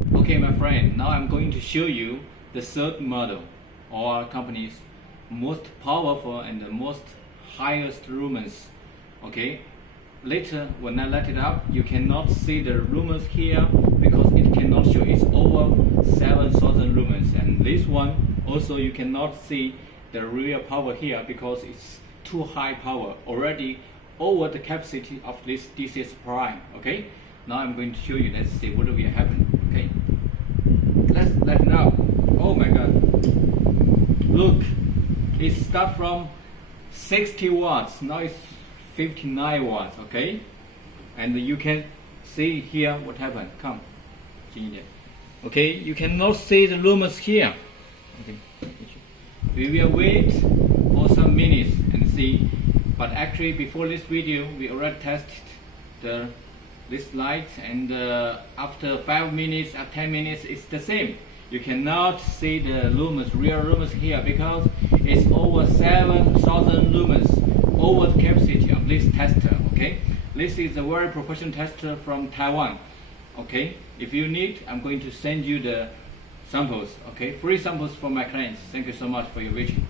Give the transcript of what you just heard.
Okay, my friend, now I'm going to show you the third model or company's most powerful and the most highest lumens. Okay, later when I light it up, you cannot see the lumens here because it cannot show. It's over 7,000 lumens, and this one also you cannot see the real power here because it's too high power, already over the capacity of this DC supply. Okay, now I'm going to show you. Let's see what will happen. Okay, let's light it up. Oh my god, look, it starts from 60 watts, now it's 59 watts. Okay, and you can see here what happened. Come, okay, you cannot see the lumens here. Okay, we will wait for some minutes and see. But actually, before this video, we already tested this light, and after 5 minutes or 10 minutes, it's the same. You cannot see the lumens, real lumens here, because it's over 7,000 lumens over the capacity of this tester. Okay, this is a very professional tester from Taiwan. Okay, if you need, I'm going to send you the samples. Okay, free samples for my clients. Thank you so much for your watching.